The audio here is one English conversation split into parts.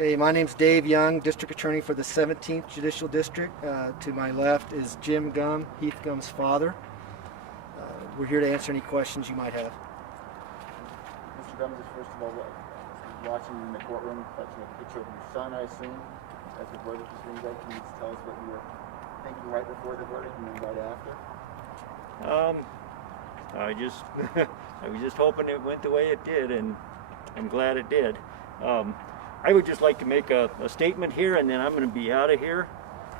Okay, my name's Dave Young, District Attorney for the 17th Judicial District. To my left is Jim Gumm, Heath Gumm's father. We're here to answer any questions you might have. Mr. Gumm, just first of all, watching you in the courtroom, watching a picture of your son, I assume, as the verdict was being read. Can you just tell us what you were thinking right before the verdict and then right after? I was just hoping it went the way it did, and I'm glad it did. I would just like to make a statement here, and then I'm going to be out of here,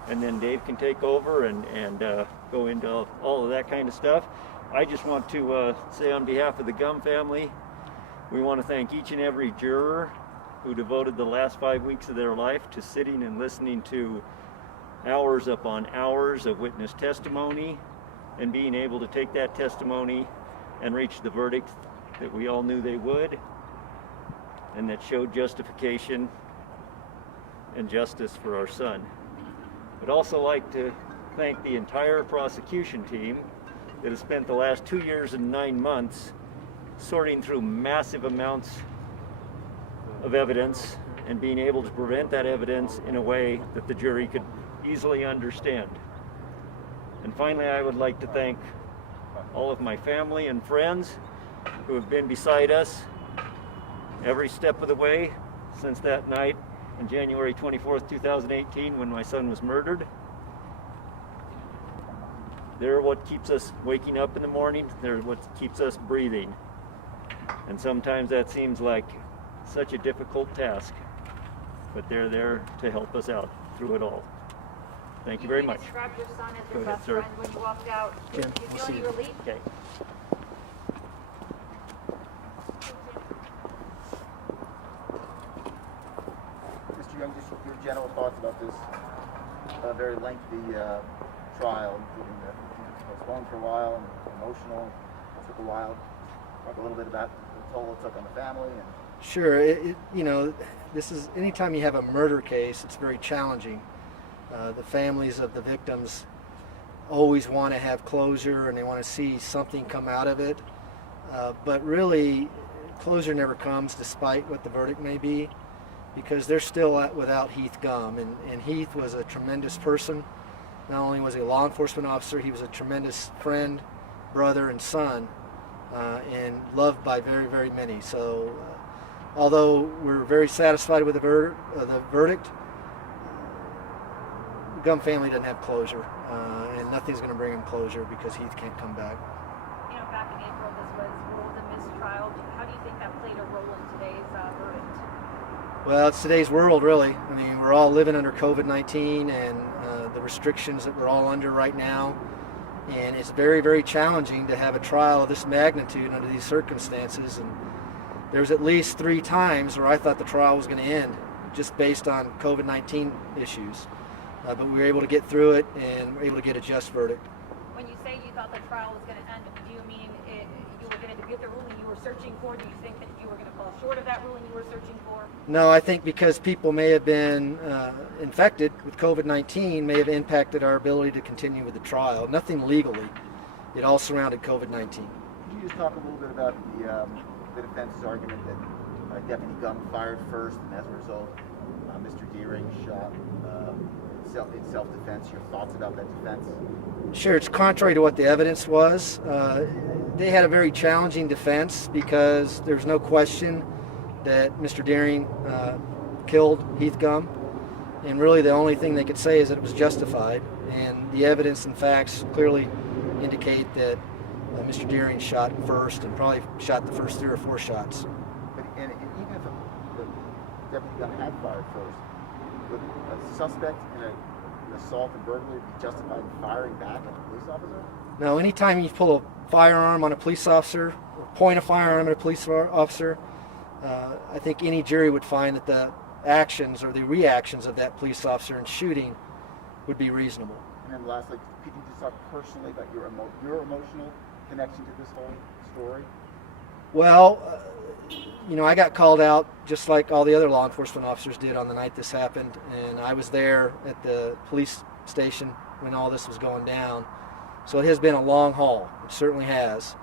and then Dave can take over and go into all of that kind of stuff. I just want to say on behalf of the Gumm family, we want to thank each and every juror who devoted the last 5 weeks of their life to sitting and listening to hours upon hours of witness testimony and being able to take that testimony and reach the verdict that we all knew they would, and that showed justification and justice for our son. I'd also like to thank the entire prosecution team that has spent the last 2 years and 9 months sorting through massive amounts of evidence and being able to present that evidence in a way that the jury could easily understand. And finally, I would like to thank all of my family and friends who have been beside us every step of the way since that night on January 24th, 2018, when my son was murdered. They're what keeps us waking up in the morning. They're what keeps us breathing. And sometimes that seems like such a difficult task, but they're there to help us out through it all. Thank you very much. You described your son as your Go ahead, best sir. friend when you walked out. Jim, Do you we'll feel see any you. relief? Okay. Mr. Young, just your general thoughts about this very lengthy trial, including the postponed for a while and emotional, it took a while. Talk a little bit about the toll it took on the family. And Sure, this is, anytime you have a murder case, it's very challenging. The families of the victims always want to have closure and they want to see something come out of it. But really, closure never comes despite what the verdict may be, because they're still without Heath Gumm. And Heath was a tremendous person. Not only was he a law enforcement officer, he was a tremendous friend, brother, and son, and loved by very, very many. So although we're very satisfied with the verdict, the Gumm family doesn't have closure, and nothing's going to bring him closure because Heath can't come back. You know, back in April, this was ruled a mistrial. How do you think that played a role in today's verdict? Well, it's today's world, really. I mean, we're all living under COVID-19 and the restrictions that we're all under right now. And it's very, very challenging to have a trial of this magnitude under these circumstances. And there's at least 3 times where I thought the trial was going to end just based on COVID-19 issues. But we were able to get through it and were able to get a just verdict. When you say you thought the trial was going to end, do you mean you were going to get the ruling you were searching for? Do you think that you were going to fall short of that ruling you were searching for? No, I think because people may have been infected with COVID-19 may have impacted our ability to continue with the trial. Nothing legally. It all surrounded COVID-19. could you just talk a little bit about the defense's argument that Deputy Gumm fired first, and as a result, Mr. Dearing shot in self-defense? Your thoughts about that defense? Sure, it's contrary to what the evidence was. They had a very challenging defense because there's no question that Mr. Dearing killed Heath Gumm, and really the only thing they could say is that it was justified, and the evidence and facts clearly indicate that Mr. Dearing shot first and probably shot the first 3 or 4 shots. But and even if the Deputy Gumm had fired first, would a suspect in an assault and burglary be justified in firing back at a police officer? Now, anytime you pull a firearm on a police officer, or point a firearm at a police officer, I think any jury would find that the actions or the reactions of that police officer in shooting would be reasonable. And then lastly, could you just talk personally about your emotional connection to this whole story? Well, I got called out just like all the other law enforcement officers did on the night this happened, and I was there at the police station when all this was going down. So it has been a long haul. It certainly has.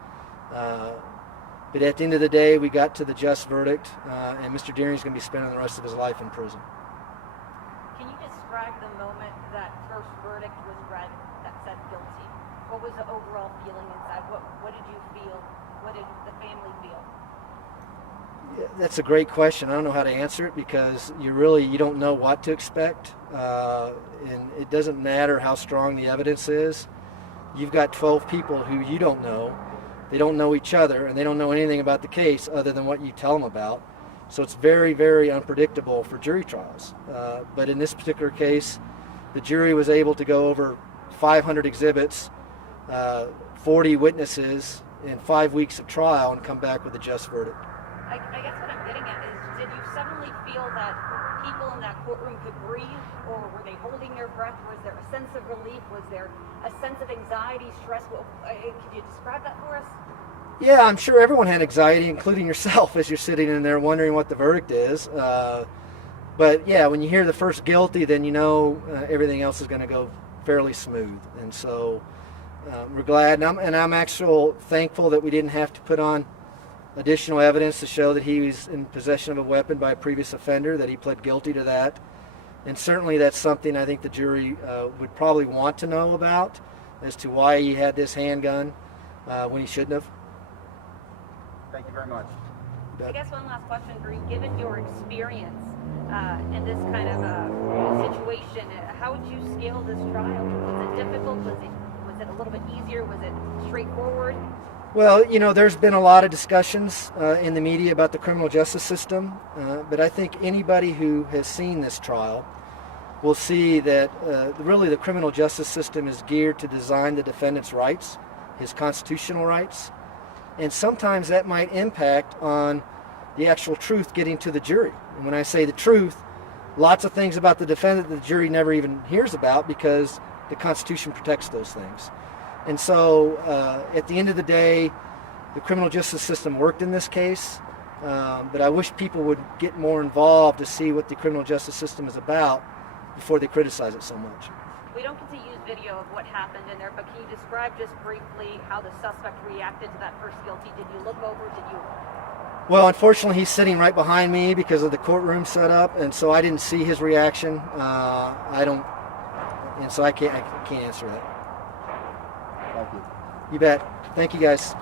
But at the end of the day, we got to the just verdict, and Mr. Dearing is going to be spending the rest of his life in prison. Can you describe the moment that first verdict was read that said guilty? What was the overall feeling inside? What did you feel? What did the family feel? Yeah, that's a great question. I don't know how to answer it because you don't know what to expect, and it doesn't matter how strong the evidence is. You've got 12 people who you don't know. They don't know each other, and they don't know anything about the case other than what you tell them about. So it's very, very unpredictable for jury trials. But in this particular case, the jury was able to go over 500 exhibits, 40 witnesses in 5 weeks of trial and come back with a just verdict. I guess what I'm getting at is, did you suddenly feel that people in that courtroom could breathe, or were they holding their breath? Was there a sense of relief? Was there a sense of anxiety, stress? Could you describe that for us? Yeah, I'm sure everyone had anxiety, including yourself, as you're sitting in there wondering what the verdict is. But yeah, when you hear the first guilty, then you know everything else is going to go fairly smooth. And so we're glad, and I'm actually thankful that we didn't have to put on additional evidence to show that he was in possession of a weapon by a previous offender, that he pled guilty to that. And certainly that's something I think the jury would probably want to know about, as to why he had this handgun when he shouldn't have. Thank you very much. I guess one last question for you. Given your experience in this kind of situation, how would you scale this trial? Was it difficult? Was it a little bit easier? Was it straightforward? Well, there's been a lot of discussions in the media about the criminal justice system, but I think anybody who has seen this trial will see that really the criminal justice system is geared to design the defendant's rights, his constitutional rights, and sometimes that might impact on the actual truth getting to the jury. And when I say the truth, lots of things about the defendant the jury never even hears about because the Constitution protects those things. And so at the end of the day, the criminal justice system worked in this case, but I wish people would get more involved to see what the criminal justice system is about before they criticize it so much. We don't get to use video of what happened in there, but can you describe just briefly how the suspect reacted to that first guilty? Did you look over? Did you? Well, unfortunately, he's sitting right behind me because of the courtroom setup, and so I didn't see his reaction. And so I can't answer that. Thank you. You bet. Thank you, guys.